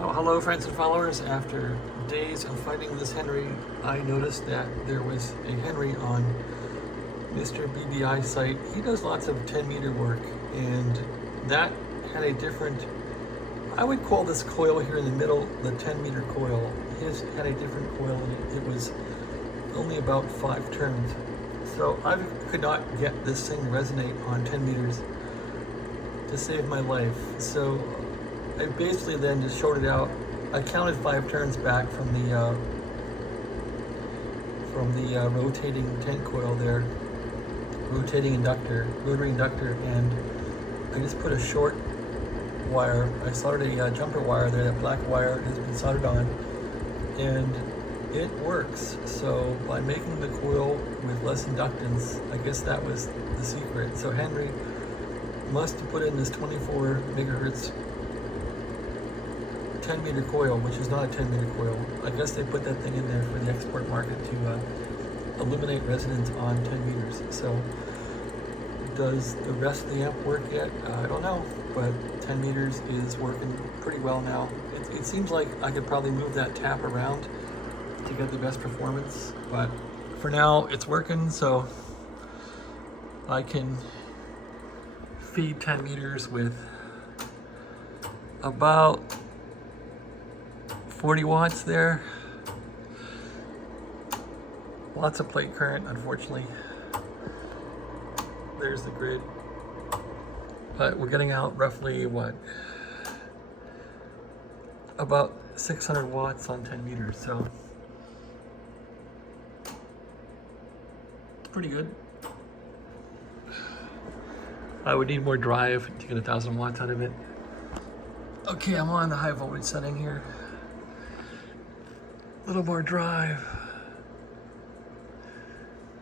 Well, hello friends and followers. After days of fighting this Henry, I noticed that there was a Henry on Mr. BBI's site. He does lots of 10 meter work, and that had a different, I would call this coil here in the middle, the 10 meter coil. His had a different coil in it. It was only about 5 turns. So I could not get this thing to resonate on 10 meters to save my life. So I basically then just shorted out. I counted 5 turns back from the rotating tank coil there, rotating inductor, rotary inductor, and I just put a short wire. I soldered a jumper wire there. That black wire has been soldered on, and it works. So by making the coil with less inductance, I guess that was the secret. So Henry must have put in this 24 megahertz 10 meter coil, which is not a 10 meter coil. I guess they put that thing in there for the export market to eliminate resonance on 10 meters. So does the rest of the amp work yet? I don't know, but 10 meters is working pretty well now. It seems like I could probably move that tap around to get the best performance, but for now it's working, so I can feed 10 meters with about 40 watts there. Lots of plate current, unfortunately. There's the grid. But we're getting out roughly, what? About 600 watts on 10 meters, so it's pretty good. I would need more drive to get 1,000 watts out of it. Okay, I'm on the high voltage setting here. A little more drive.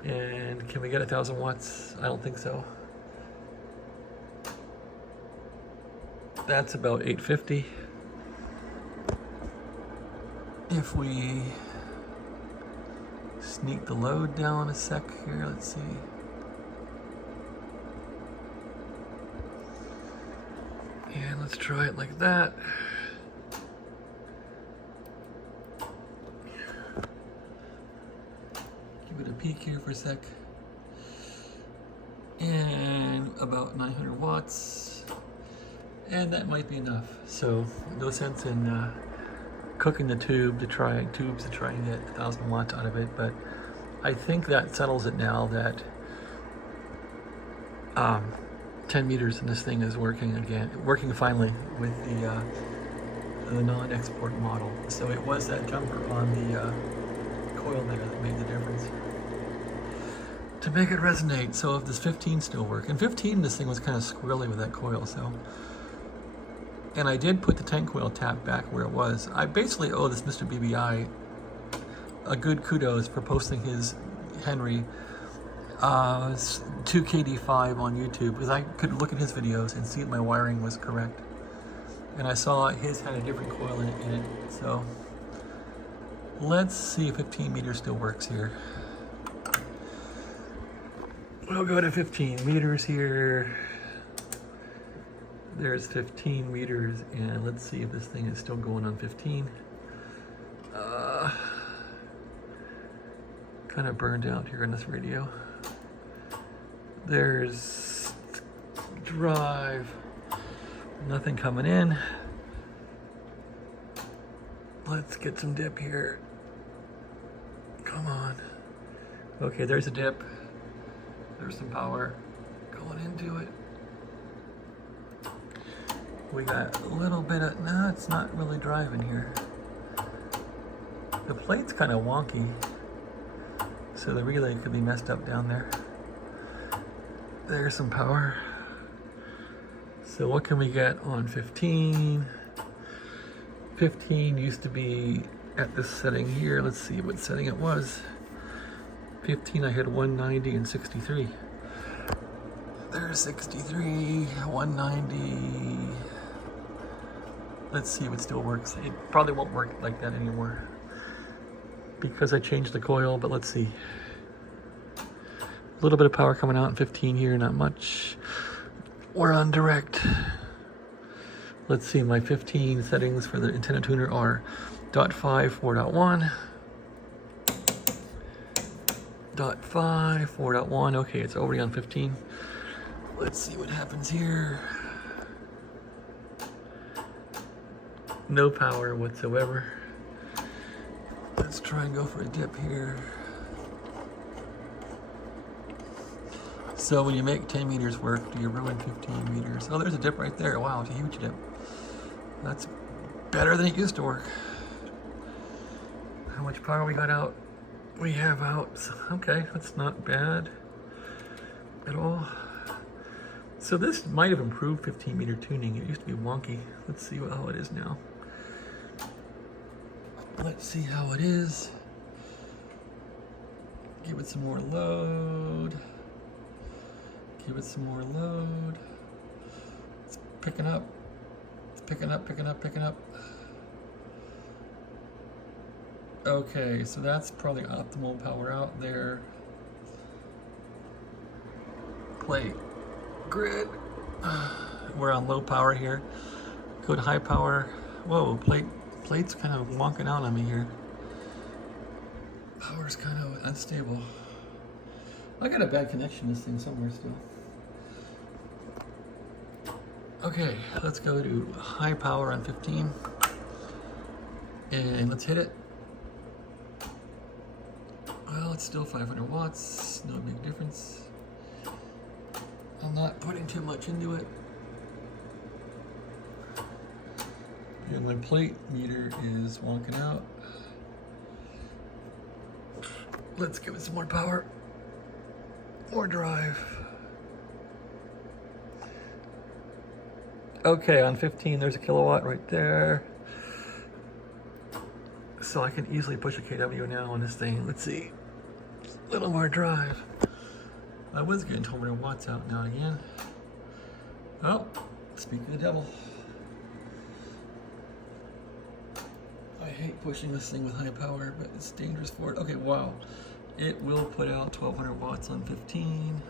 And can we get 1,000 watts? I don't think so. That's about 850. If we sneak the load down a sec here, let's see. And let's try it like that. Give it a peak here for a sec. And about 900 watts. And that might be enough. So no sense in cooking the tubes to try and get 1,000 watts out of it. But I think that settles it now that 10 meters in this thing is working again, working finally with the non-export model. So it was that jumper on the coil there that made the difference to make it resonate. So if this 15 still work, and 15, this thing was kind of squirrely with that coil. So, and I did put the tank coil tap back where it was. I basically owe this Mr. BBI a good kudos for posting his Henry 4KD-5 on YouTube, because I could look at his videos and see that my wiring was correct, and I saw his had a different coil in it. So let's see if 15 meters still works here. We'll go to 15 meters here. There's 15 meters, and let's see if this thing is still going on 15. Kind of burned out here on this radio. There's drive, nothing coming in. Let's get some dip here. Come on. Okay, there's a dip. There's some power going into it. We got a little bit of, no, it's not really driving here. The plate's kind of wonky, so the relay could be messed up down there. There's some power. So what can we get on 15? 15 used to be at this setting here. Let's see what setting it was. 15, I had 190 and 63. There's 63, 190. Let's see if it still works. It probably won't work like that anymore because I changed the coil, but let's see. A little bit of power coming out in 15 here, not much. We're on direct. Let's see, my 15 settings for the antenna tuner are .5, 4.1, .5, 4.1. Okay, it's already on 15. Let's see what happens here. No power whatsoever. Let's try and go for a dip here. So when you make 10 meters work, do you ruin 15 meters? Oh, there's a dip right there. Wow, it's a huge dip. That's better than it used to work. How much power we got out? We have out, okay, that's not bad at all. So this might have improved 15 meter tuning. It used to be wonky. Let's see how it is now. Let's see how it is. Give it some more load. Give it some more load. It's picking up. It's picking up, picking up, picking up. Okay, so that's probably optimal power out there. Plate. Grid. We're on low power here. Go to high power. Whoa, plate's kind of wonking out on me here. Power's kind of unstable. I got a bad connection to this thing somewhere still. Okay, let's go to high power on 15. And let's hit it. Well, it's still 500 watts, no big difference. I'm not putting too much into it. And my plate meter is wonking out. Let's give it some more power. More drive. Okay, on 15 there's a kilowatt right there. So I can easily push a kW now on this thing. Let's see. A little more drive. I was getting 200 watts out now and again. Oh, speak of the devil. I hate pushing this thing with high power, but it's dangerous for it. Okay, wow. It will put out 1200 watts on 15.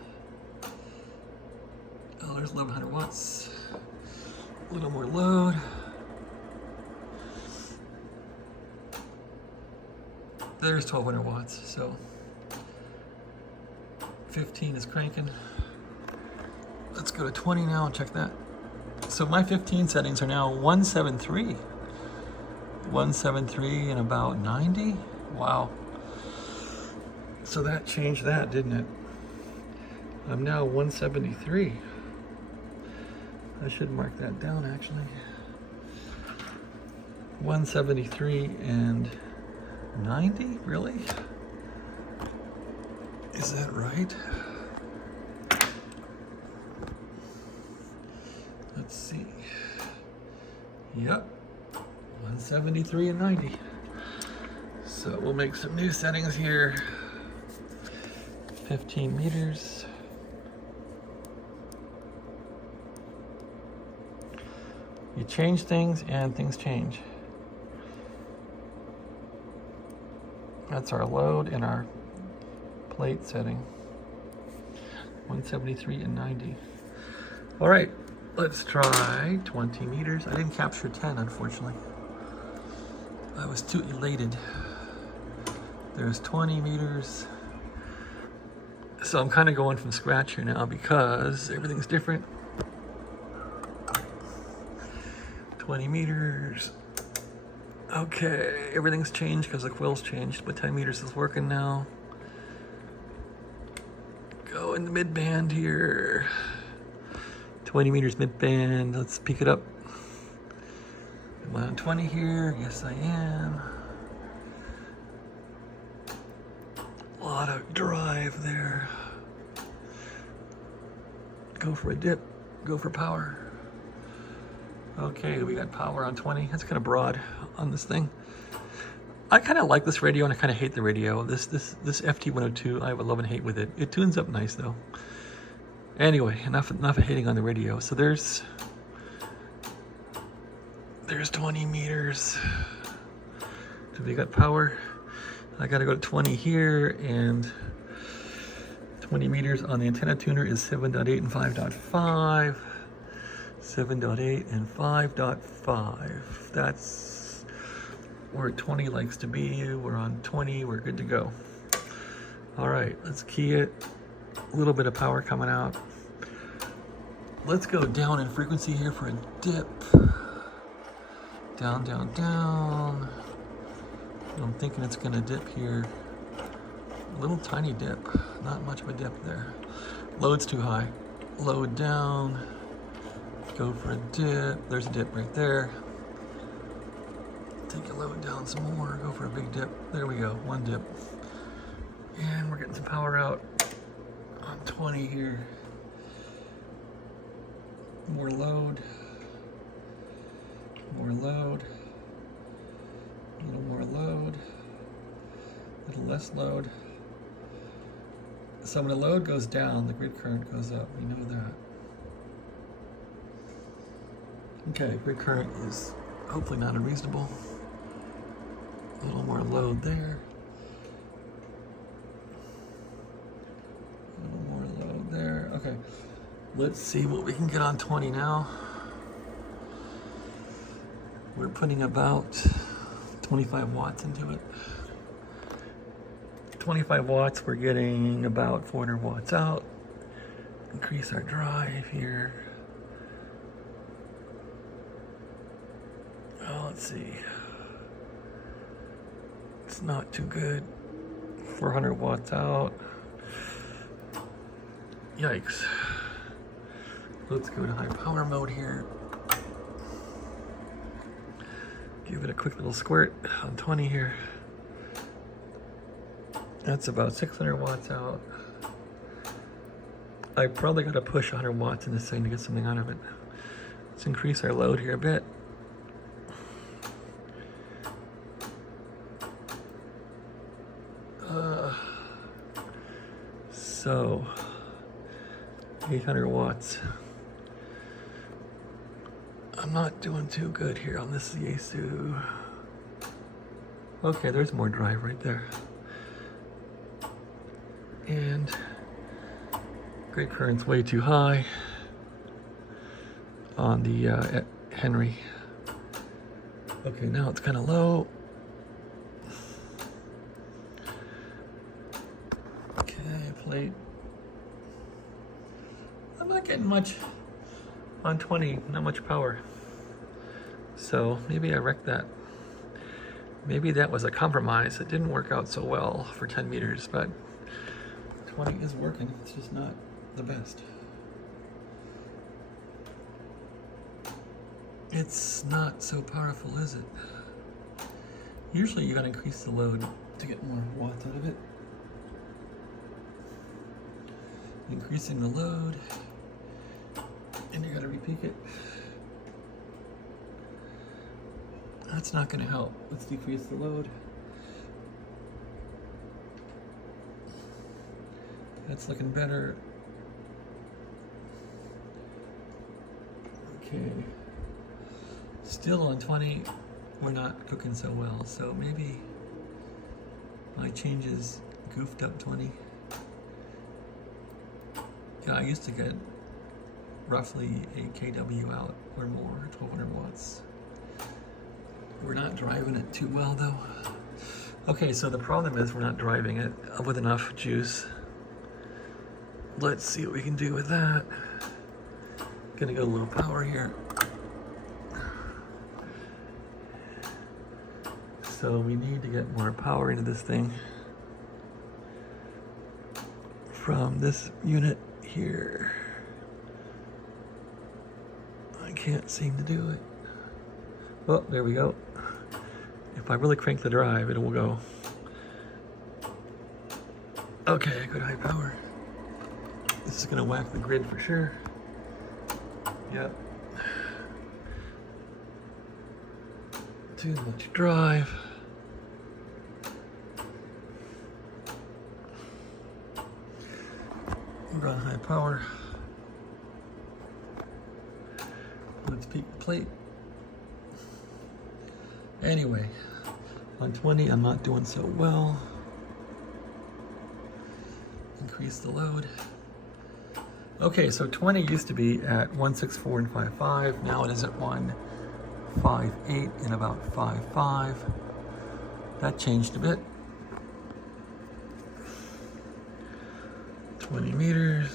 Oh, there's 1100 watts. A little more load. There's 1200 watts, so 15 is cranking. Let's go to 20 now and check that. So my 15 settings are now 173. 173 and about 90. Wow. So that changed that, didn't it? I'm now 173. I should mark that down actually. 173 and 90, really? Is that right? Let's see. Yep, 173 and 90. So we'll make some new settings here. 15 meters. You change things and things change. That's our load and our plate setting. 173 and 90. All right, let's try 20 meters. I didn't capture 10, unfortunately. I was too elated. There's 20 meters. So I'm kind of going from scratch here now because everything's different. 20 meters. Okay, everything's changed because the coil's changed, but 10 meters is working now. Go in the mid band here. 20 meters mid band. Let's peak it up. Am I on 20 here? Yes, I am. A lot of drive there. Go for a dip. Go for power. Okay, we got power on 20. That's kind of broad on this thing. I kind of like this radio and I kind of hate the radio. This FT102, I have a love and hate with it. It tunes up nice though. Anyway, enough of hating on the radio. So there's 20 meters. So we got power. I gotta go to 20 here, and 20 meters on the antenna tuner is 7.8 and 5.5. 7.8 and 5.5. That's where 20 likes to be. We're on 20, we're good to go. All right, let's key it. A little bit of power coming out. Let's go down in frequency here for a dip. Down, down, down. I'm thinking it's gonna dip here. A little tiny dip, not much of a dip there. Load's too high. Load down, go for a dip. There's a dip right there. Take a load down some more, go for a big dip. There we go, one dip. And we're getting some power out on 20 here. More load, more load, a little more load, a little less load. So when the load goes down, the grid current goes up. We know that. Okay, grid current is hopefully not unreasonable. A little more load there. A little more load there. Okay, let's see what we can get on 20 now. We're putting about 25 watts into it. 25 watts, we're getting about 400 watts out. Increase our drive here. Oh, let's see. It's not too good. 400 watts out. Yikes. Let's go to high power mode here. Give it a quick little squirt on 20 here. That's about 600 watts out. I probably got to push 100 watts in this thing to get something out of it. Let's increase our load here a bit. So 800 watts. I'm not doing too good here on this Yaesu. Okay, there's more drive right there. And grid current's way too high on the Henry. Okay, now it's kind of low. Okay, plate. I'm not getting much on 20, not much power. So maybe I wrecked that. Maybe that was a compromise. It didn't work out so well for 10 meters, but 20 is working. It's just not the best. It's not so powerful, is it? Usually you gotta increase the load to get more watts out of it. Increasing the load, and you gotta repeak it. That's not gonna help. Let's decrease the load. That's looking better. Okay. Still on 20, we're not cooking so well, so maybe my changes goofed up 20. Yeah, I used to get roughly a kW out or more, 1200 watts. We're not driving it too well though. Okay, so the problem is we're not driving it with enough juice. Let's see what we can do with that. Gonna go low power here. So we need to get more power into this thing from this unit here. I can't seem to do it. Oh, there we go. If I really crank the drive, it will go. Okay, good high power. This is gonna whack the grid for sure. Yep. Too much drive. We're on high power. Let's peak the plate. Anyway, on 20, I'm not doing so well. Increase the load. Okay, so 20 used to be at 164 and 5.5. Now it is at 158 and about 5.5. That changed a bit. 20 meters.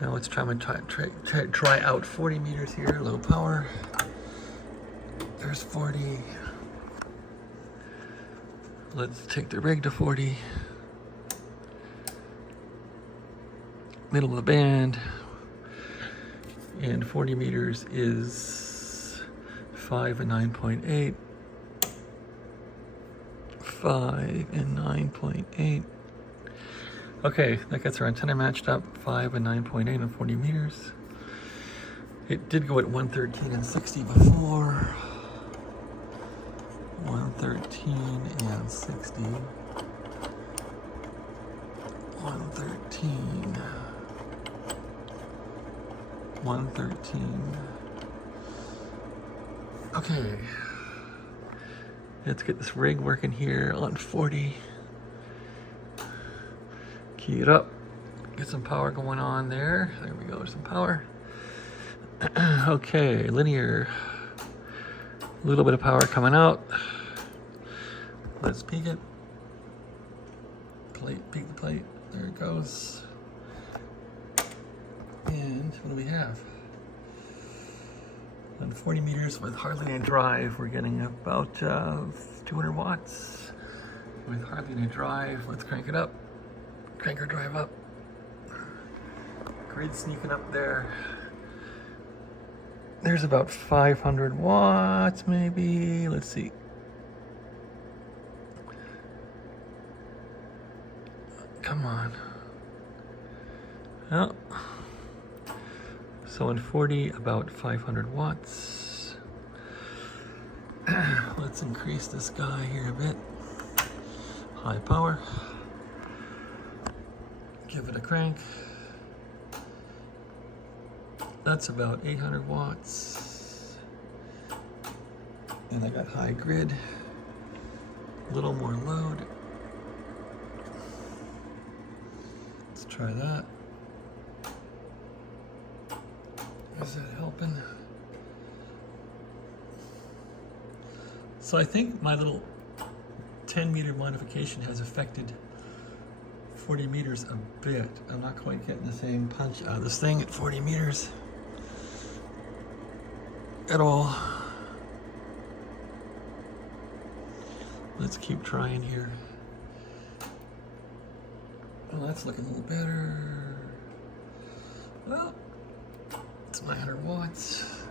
Now let's try out 40 meters here, low power. There's 40. Let's take the rig to 40. Middle of the band. And 40 meters is 5 and 9.8. 5 and 9.8. Okay, that gets our antenna matched up, 5 and 9.8 on 40 meters. It did go at 113 and 60 before. 113 and 60. 113. 113. Okay. Let's get this rig working here on 40. Key it up. Get some power going on there. There we go, some power. Okay, linear. A little bit of power coming out. Let's peek it. Plate, peek the plate. There it goes. And what do we have? On 40 meters with hardly any drive, we're getting about 200 watts. With hardly any drive, let's crank it up. Crank our drive up. Grid sneaking up there. There's about 500 watts maybe. Let's see. Come on. Oh. So in 40, about 500 watts. Let's increase this guy here a bit. High power. Give it a crank. That's about 800 watts. And I got high grid. A little more load. Let's try that. Is that helping? So I think my little 10 meter modification has affected 40 meters a bit. I'm not quite getting the same punch out of this thing at 40 meters at all. Let's keep trying here. Well, that's looking a little better. Well, it's 900 watts.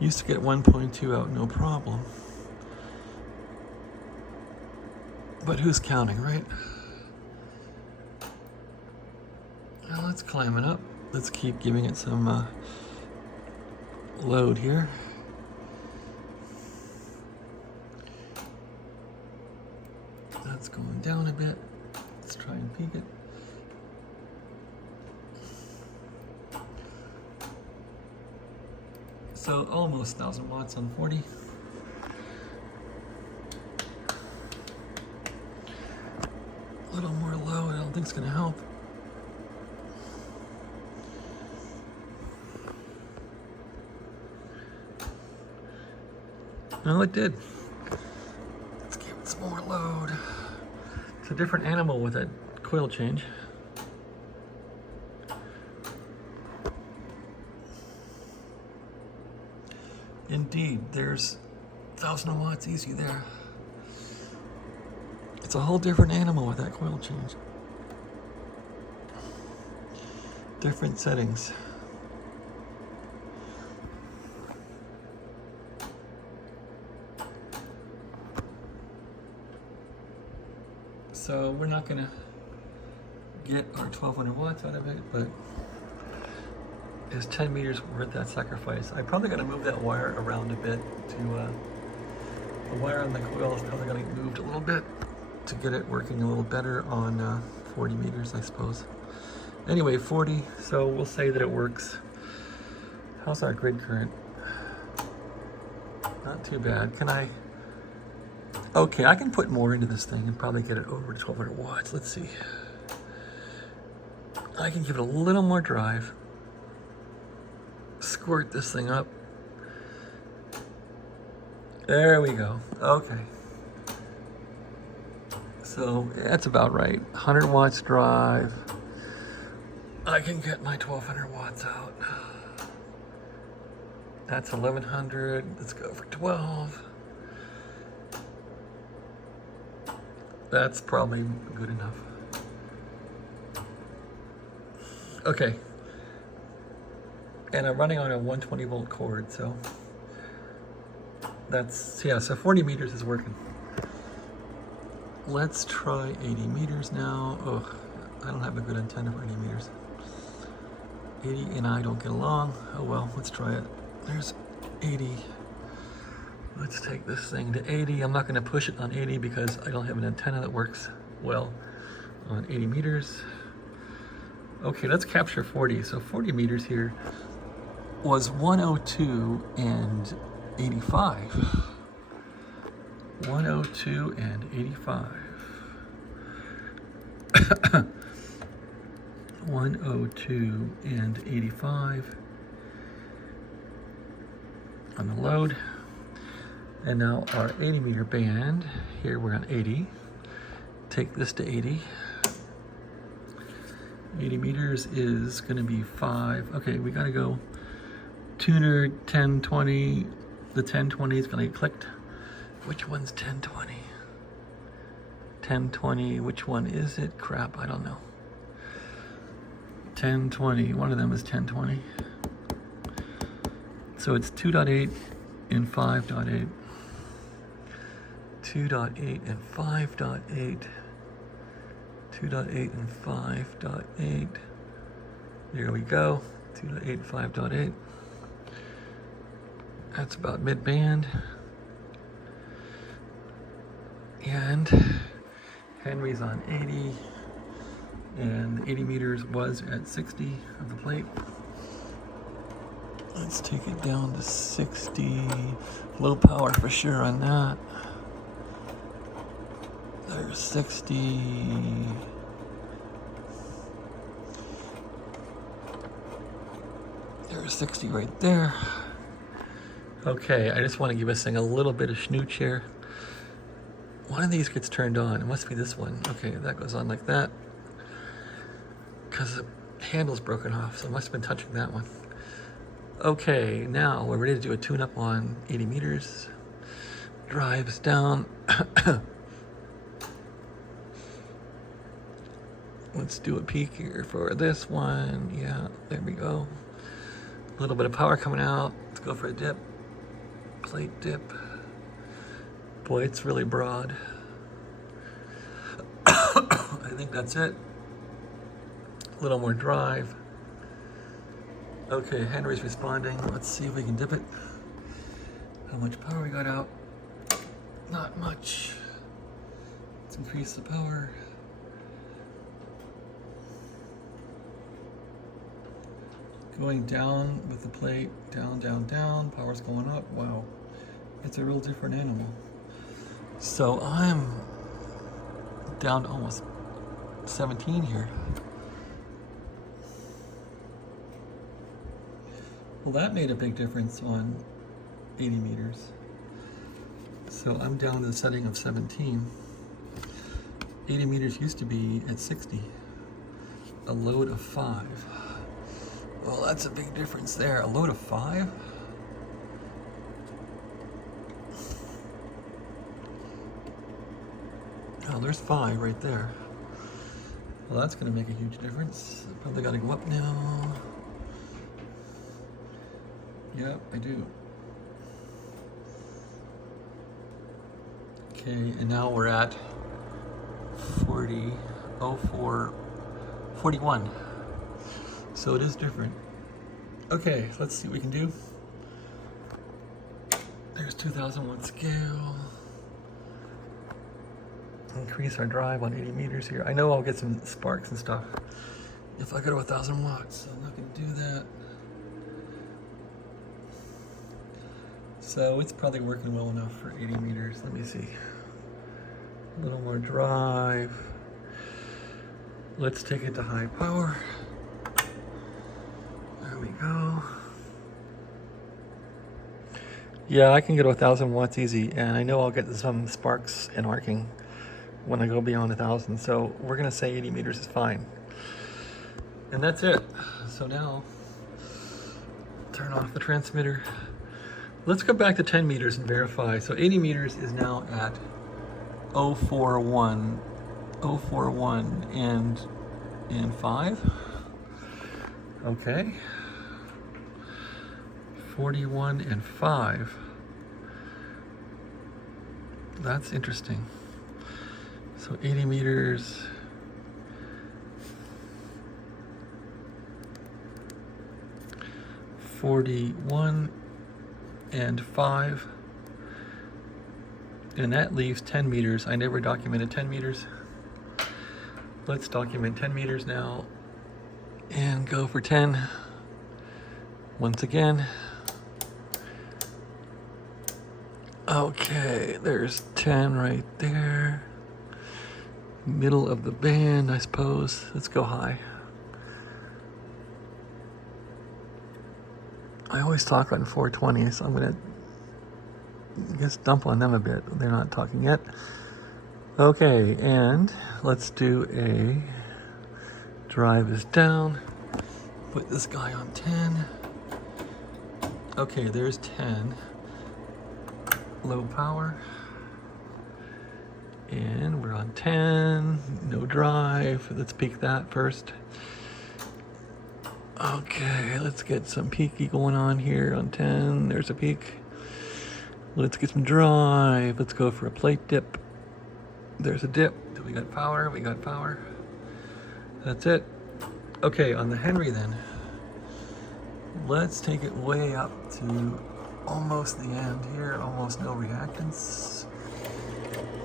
Used to get 1.2 out, no problem. But who's counting, right? Well, let's climb it up. Let's keep giving it some load here. That's going down a bit. Let's try and peak it. So almost 1,000 watts on 40. A little more low, I don't think it's gonna help. No, it did. Let's give it some more load. It's a different animal with that coil change. Indeed, there's 1,000 watts easy there. It's a whole different animal with that coil change. Different settings. So we're not gonna get our 1,200 watts out of it, but is 10 meters worth that sacrifice? I probably gotta move that wire around a bit to, the wire on the coil is probably gonna get moved a little bit to get it working a little better on 40 meters, I suppose. Anyway, 40, so we'll say that it works. How's our grid current? not too bad. Can I? Okay, I can put more into this thing and probably get it over to 1200 watts. Let's see. I can give it a little more drive. Squirt this thing up. There we go. Okay. So that's about right. 100 watts drive. I can get my 1200 watts out. That's 1100. Let's go for 12. That's probably good enough. Okay. And I'm running on a 120 volt cord, so that's, yeah, so 40 meters is working. Let's try 80 meters now. Ugh, I don't have a good antenna for 80 meters. 80 and I don't get along. Oh well, let's try it. There's 80. Let's take this thing to 80. I'm not going to push it on 80 because I don't have an antenna that works well on 80 meters. Okay, let's capture 40. So 40 meters here was 102 and 85. 102 and 85. 102 and 85 on the load. And now our 80 meter band, here we're on 80. Take this to 80. 80 meters is gonna be 5. Okay, we gotta go tuner 1020. The 1020 is gonna get clicked. Which one's 1020? 1020, which one is it? Crap, I don't know. 1020, one of them is 1020. So it's 2.8 and 5.8. 2.8 and 5.8. 2.8 and 5.8. There we go. 2.8, 5.8. That's about mid-band. And Henry's on 80. And 80 meters was at 60 of the plate. Let's take it down to 60. Low power for sure on that. There's 60. There's 60 right there. Okay, I just want to give this thing a little bit of schnooch here. One of these gets turned on. It must be this one. Okay, that goes on like that. Because the handle's broken off, so I must have been touching that one. Okay, now we're ready to do a tune-up on 80 meters. Drives down. Let's do a peak here for this one. Yeah, there we go. A little bit of power coming out. Let's go for a dip. Plate dip. Boy, it's really broad. I think that's it. A little more drive. Okay, Henry's responding. Let's see if we can dip it. How much power we got out? Not much. Let's increase the power. Going down with the plate, down, down, down. Power's going up. Wow, it's a real different animal. So I'm down to almost 17 here. Well, that made a big difference on 80 meters. So I'm down to the setting of 17. 80 meters used to be at 60. A load of 5. Well, that's a big difference there. A load of 5? Oh, there's 5 right there. Well, that's going to make a huge difference. Probably got to go up now. Yep, I do. Okay, and now we're at 41. So it is different. Okay, let's see what we can do. There's 2000 watt scale. Increase our drive on 80 meters here. I know I'll get some sparks and stuff if I go to 1000 watts. So I'm not going to do that. So it's probably working well enough for 80 meters. Let me see. A little more drive. Let's take it to high power. There we go. Yeah, I can get to 1,000 watts easy, and I know I'll get some sparks and arcing when I go beyond 1,000. So we're gonna say 80 meters is fine. And that's it. So now, turn off the transmitter. Let's go back to 10 meters and verify. So 80 meters is now at 041 and 5. Okay. 41 and 5. That's interesting. So 80 meters. $41 and 5. And that leaves 10 meters. I never documented 10 meters. Let's document 10 meters now and go for 10. Once again. Okay, there's 10 right there. Middle of the band, I suppose. Let's go high. I always talk on 420, so I'm gonna just dump on them a bit. They're not talking yet. Okay, and let's do a drive is down. Put this guy on 10. Okay, there's 10. Low power. And we're on 10. No drive. Let's peak that first. Okay, let's get some peaky going on here on 10. There's a peak. Let's get some drive. Let's go for a plate dip. There's a dip. We got power. We got power. That's it. Okay, on the Henry then. Let's take it way up to almost the end here. Almost no reactance.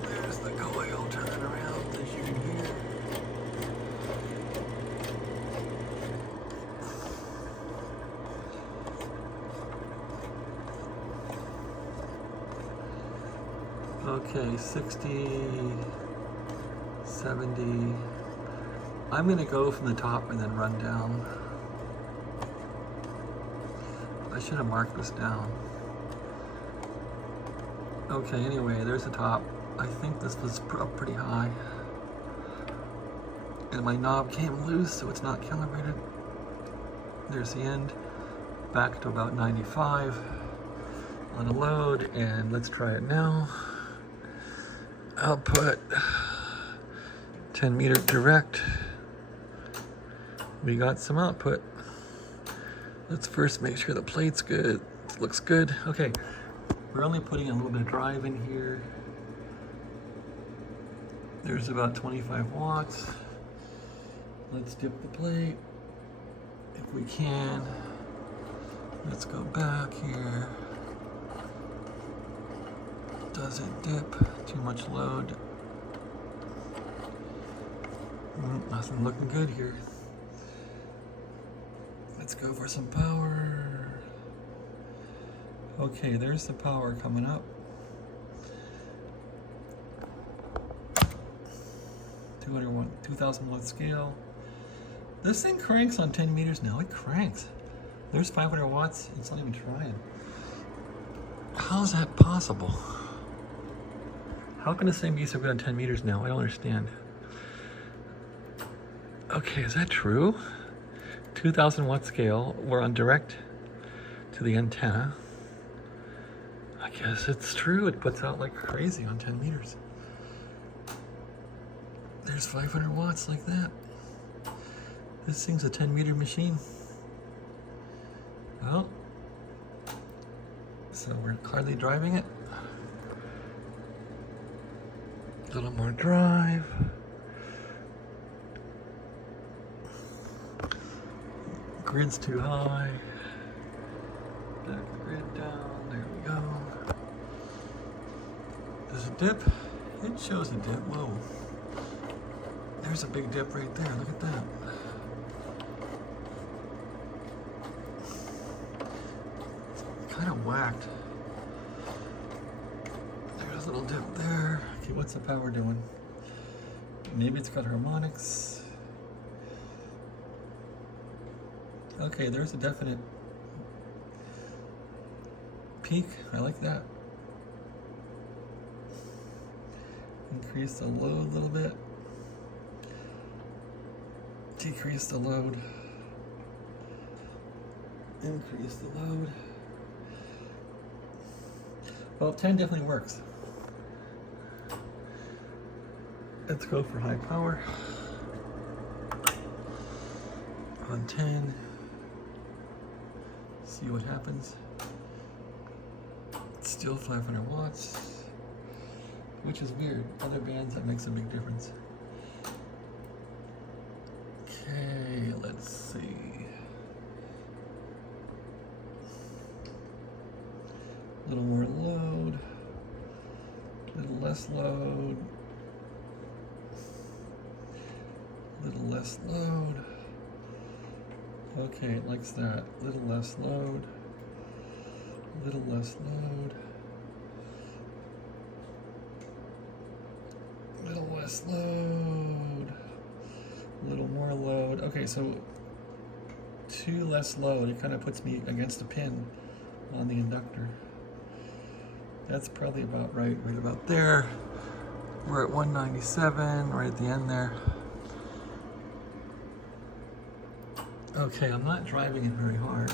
There's the coil turning around, as you can hear. Okay, 60, 70. I'm gonna go from the top and then run down. I should have marked this down. Okay, anyway, there's the top. I think this was up pretty high. And my knob came loose, so it's not calibrated. There's the end. Back to about 95 on a load, and let's try it now. Output 10 meter direct. We got some output. Let's first make sure the plate's good. It looks good. Okay, we're only putting a little bit of drive in here. There's about 25 watts. Let's dip the plate if we can. Let's go back here. Does it dip? Too much load. Nothing looking good here. Let's go for some power. Okay, there's the power coming up. 2,000 watt scale. This thing cranks on 10 meters now. It cranks. There's 500 watts. It's not even trying. How is that possible? How can the same be so good on 10 meters now? I don't understand. Okay, is that true? 2,000 watt scale. We're on direct to the antenna. I guess it's true. It puts out like crazy on 10 meters. There's 500 watts like that. This thing's a 10 meter machine. Well, so we're hardly driving it. A little more drive. Grid's too high. Back the grid down. There we go. There's a dip. It shows a dip. Whoa. There's a big dip right there. Look at that. Kind of whacked. little dip there. Okay, what's the power doing? Maybe it's got harmonics. Okay, there's a definite peak. I like that. Increase the load a little bit. Decrease the load. Increase the load. Well, 10 definitely works. Let's go for high power. On 10. See what happens. It's still 500 watts, which is weird. Other bands, that makes a big difference. Okay, let's see. A little more load, a little less load, a little less load. Okay, it likes that. A little less load, a little less load, a little less load, a little more load. Okay, so 2 less load. It kind of puts me against a pin on the inductor. That's probably about right about there. We're at 197, right at the end there. Okay, I'm not driving it very hard.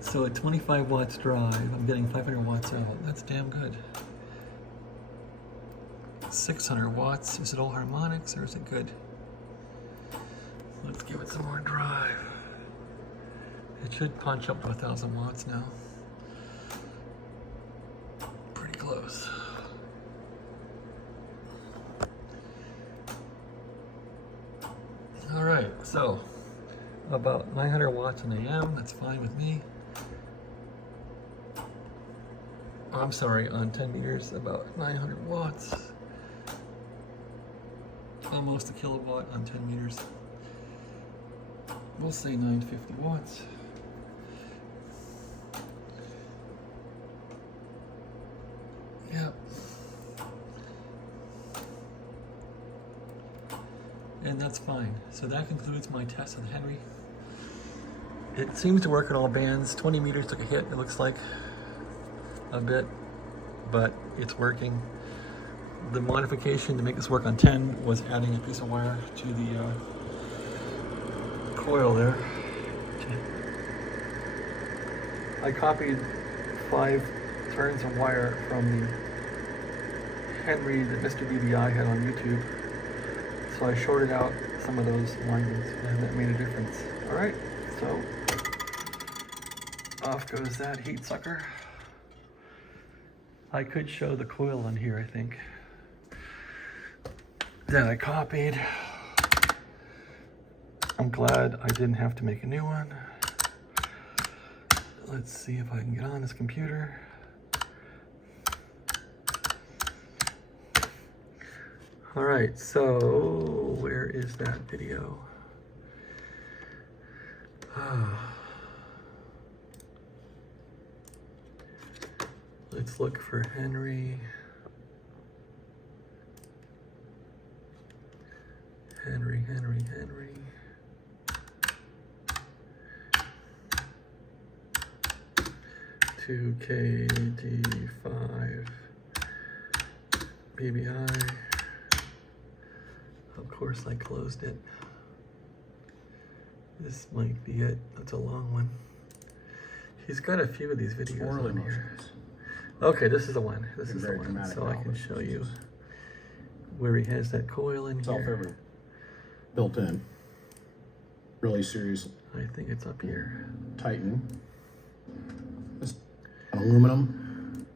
So at 25 watts drive, I'm getting 500 watts out. That's damn good. 600 watts, is it all harmonics or is it good? Let's give it some more drive. It should punch up to 1,000 watts now. Close. All right, so about 900 watts an AM, that's fine with me. I'm sorry, on 10 meters, about 900 watts. Almost a kilowatt on 10 meters. We'll say 950 watts. Yep. And that's fine. So that concludes my test of the Henry. It seems to work in all bands. 20 meters took a hit, it looks like, a bit, but it's working. The modification to make this work on 10 was adding a piece of wire to the coil there. I copied 5 turns of wire from the Henry that Mr. BBI had on YouTube. So I shorted out some of those windings and that made a difference. All right, so off goes that heat sucker. I could show the coil on here, I think, that I copied. I'm glad I didn't have to make a new one. Let's see if I can get on this computer. All right, so where is that video? Let's look for Henry. Henry. 4KD-5 BBI. Of course I closed it. This might be it. That's a long one. He's got a few of these videos on here. Okay, this is the one. This is the one. So I can show you where he has that coil in here. Built in. Really serious. I think it's up here. Titan. This aluminum.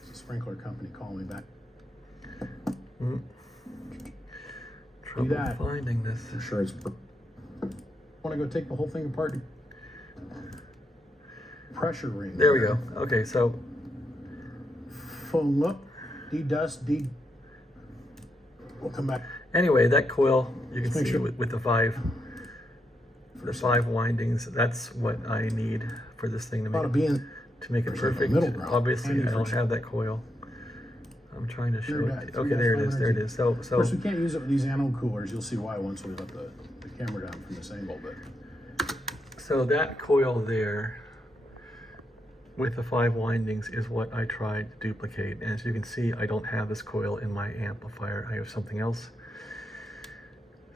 It's a sprinkler company calling me back. Trouble finding this. I'm sure it's. Want to go take the whole thing apart? Pressure ring. There we go. Okay, so. Foam up, de-dust, We'll come back. Anyway, that coil you can see sure. with the 5 windings. That's what I need for this thing to to make it There's like a perfect. middle ground. Obviously, I don't Difference. have that coil. I'm trying to show There it. you Okay, go. there it is. There it is. So, Of course, we can't use it with these anode coolers. You'll see why once we let the camera down from this angle. But so that coil there with the 5 windings is what I tried to duplicate. And as you can see, I don't have this coil in my amplifier. I have something else.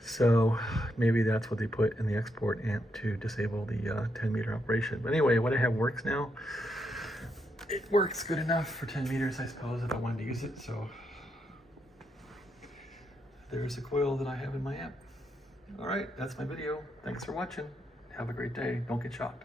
So maybe that's what they put in the export amp to disable the 10 meter operation. But anyway, what I have works now. It works good enough for 10 meters, I suppose, if I wanted to use it. So there's a coil that I have in my amp. All right, that's my video. Thanks for watching. Have a great day. Don't get shocked.